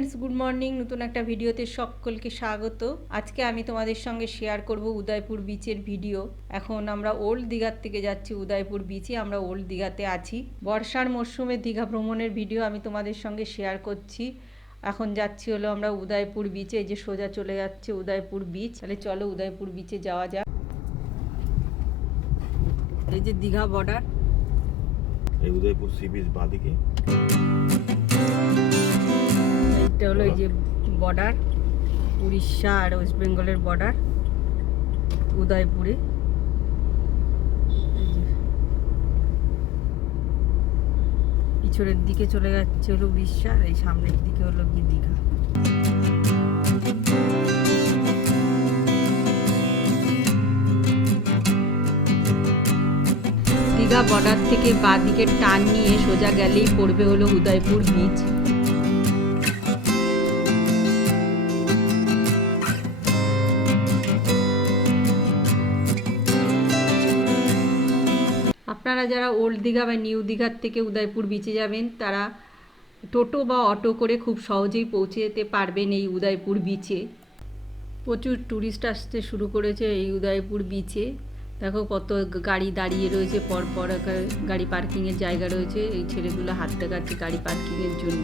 Friends good morning নতুন একটা ভিডিওতে সকলকে স্বাগত। আজকে আমি তোমাদের সঙ্গে শেয়ার করব উদয়পুর বিচের ভিডিও এখন আমরা ওল্ড দীঘার থেকে যাচ্ছি উদয়পুর বিচে আমরা ওল্ড দীঘাতে আছি। বর্ষার মরশুমে দীঘা ভ্রমণের ভিডিও আমি তোমাদের সঙ্গে শেয়ার করছি। এখন যাচ্ছি হলো আমরা উদয়পুর বিচে যে সোজা চলে যাচ্ছে উদয়পুর বিচ তাহলে চলো উদয়পুর বিচে যাওয়া যাক। এই যে দীঘা বর্ডার এই উদয়পুর সি বিচ বাঁদিকে। এইটা হলো এই যে বর্ডার উড়িষ্যা আর ওয়েস্ট বেঙ্গলের বর্ডার উদয়পুরে। পিছনের দিকে চলে যাচ্ছে হলো উড়িষ্যা আর এই সামনের দিকে হলো কি দীঘা। দীঘা বর্ডার থেকে বাঁ দিকে টান নিয়ে সোজা গেলেই পড়বে হলো উদয়পুর বিচ আপনারা যারা ওল্ড দীঘা বা নিউ দীঘার থেকে উদয়পুর বিচে যাবেন, তারা টোটো বা অটো করে খুব সহজেই পৌঁছে যেতে পারবেন এই উদয়পুর বিচে প্রচুর ট্যুরিস্ট আসতে শুরু করেছে এই উদয়পুর বিচে দেখো কত গাড়ি দাঁড়িয়ে রয়েছে পর পর একা- গাড়ি পার্কিংয়ের জায়গা রয়েছে। এই ছেলেগুলো হাত দেখাচ্ছে গাড়ি পার্কিংয়ের জন্য।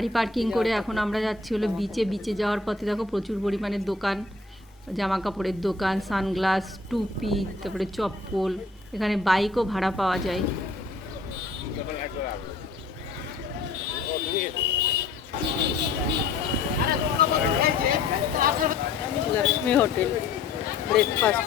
গাড়ি পার্কিং করে এখন আমরা যাচ্ছি হলো বিচে বিচে যাওয়ার পথে দেখো প্রচুর পরিমাণে দোকান জামা কাপড়ের দোকান সানগ্লাস টুপি তারপরে চপ্পল এখানে বাইকও ভাড়া পাওয়া যায়। লক্ষ্মী হোটেল ব্রেকফাস্ট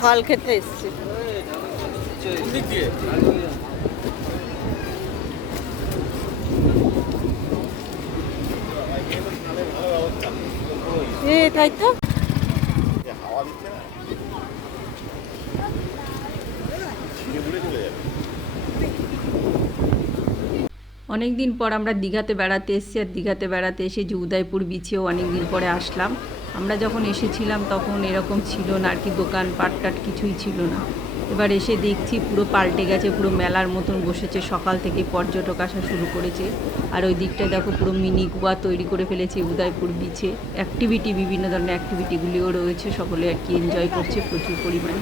ফল খেতে এসছে। তাই তো? পর আমরা দীঘাতে বেড়াতে এসেছি, আর দীঘাতে বেড়াতে এসে যে উদয়পুর বিচেও অনেক দিন পরে আসলাম। আমরা যখন এসেছিলাম তখন এরকম ছিল না আর কি দোকান পাটটাট কিছুই ছিল না। এবার এসে দেখছি পুরো পাল্টে গেছে, পুরো মেলার মতন বসেছে। সকাল থেকে পর্যটক আসা শুরু করেছে। আর ওই দিকটায় দেখো পুরো মিনি গোয়া তৈরি করে ফেলেছে, উদয়পুর বিচে অ্যাক্টিভিটি বিভিন্ন ধরনের অ্যাক্টিভিটিগুলিও রয়েছে। সকলে আর কি এনজয় করছে প্রচুর পরিমাণে।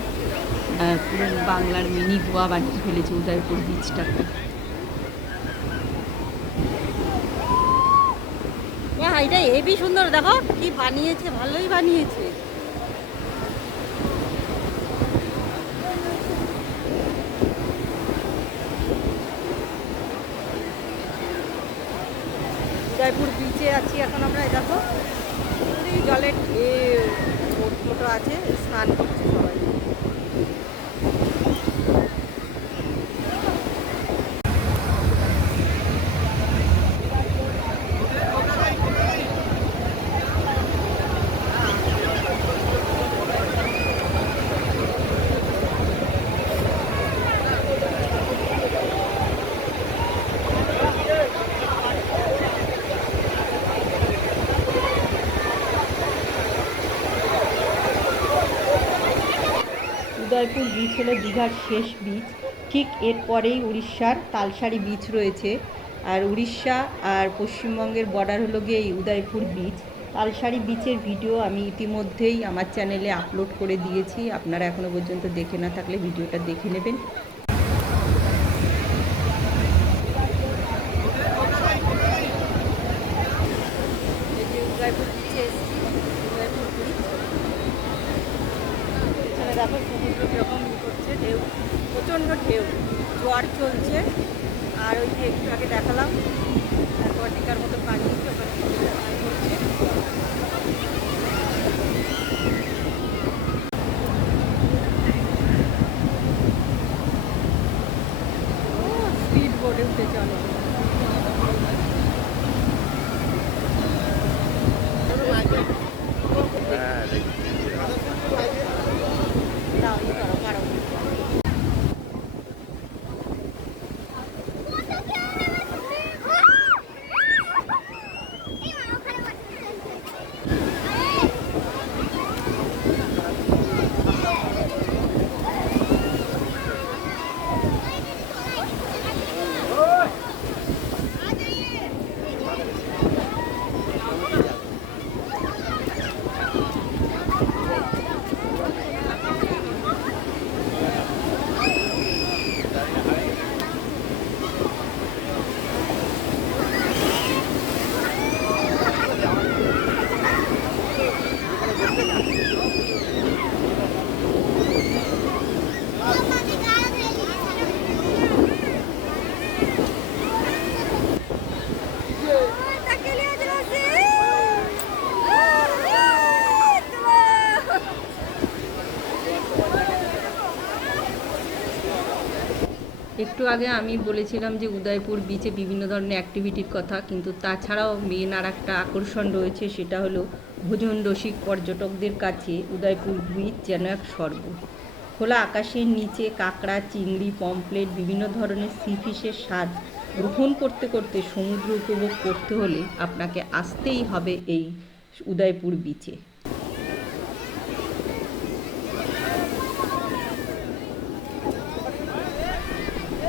পুরো বাংলার মিনি গোয়া বানিয়ে ফেলেছে উদয়পুর বিচটাকে বাহ, এটা হেবি সুন্দর দেখো কি বানিয়েছে ভালোই বানিয়েছে। উদয়পুর বিচে আছি এখন আমরা দেখো জলের বোট মোটো আছে স্নান করছে সবাই। উদয়পুর বীচ হলো দীঘার শেষ বীচ ঠিক এরপরেই উড়িষ্যার তালসারি বীচ রয়েছে। আর উড়িষ্যা আর পশ্চিমবঙ্গের বর্ডার হলো গিয়ে এই উদয়পুর বীচ তালসারি বীচের ভিডিও আমি ইতিমধ্যেই আমার চ্যানেলে আপলোড করে দিয়েছি। আপনারা এখনও পর্যন্ত দেখে না থাকলে ভিডিওটা দেখে নেবেন এই যে উদয়পুর বিচে এসেছি উদয়পুর বিচ এখানে দেখো সমুদ্র কীরকম করছে, ঢেউ, প্রচণ্ড ঢেউ, জোয়ার চলছে। আর ওই যে একটু আগে দেখালাম অ্যাকোয়াটিকার মতো ওখানে পানি হচ্ছে স্পিড বোর্ডে উঠে চলো হ্যাঁ দেখি দাও ই করো পারো একটু আগে আমি বলেছিলাম যে উদয়পুর বিচে বিভিন্ন ধরনের অ্যাক্টিভিটির কথা, কিন্তু তাছাড়াও মেন আর একটা আকর্ষণ রয়েছে সেটা হলো ভোজন রসিক পর্যটকদের কাছে উদয়পুর বিচ যেন এক স্বর্গ। খোলা আকাশের নিচে কাঁকড়া, চিংড়ি পমপ্লেট বিভিন্ন ধরনের সি ফিশের স্বাদ গ্রহণ করতে করতে সমুদ্র উপভোগ করতে হলে আপনাকে আসতেই হবে এই উদয়পুর বিচে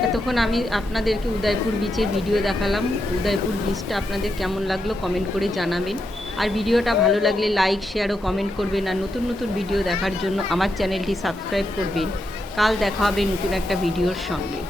এতক্ষণ আমি আপনাদেরকে উদয়পুর বিচের ভিডিও দেখালাম। উদয়পুর বিচটা আপনাদের কেমন লাগল কমেন্ট করে জানাবেন। আর ভিডিওটা ভালো লাগলে লাইক শেয়ার ও কমেন্ট করবেন। আর নতুন নতুন ভিডিও দেখার জন্য আমার চ্যানেলটি সাবস্ক্রাইব করবেন। কাল দেখা হবে নতুন একটা ভিডিওর সঙ্গে।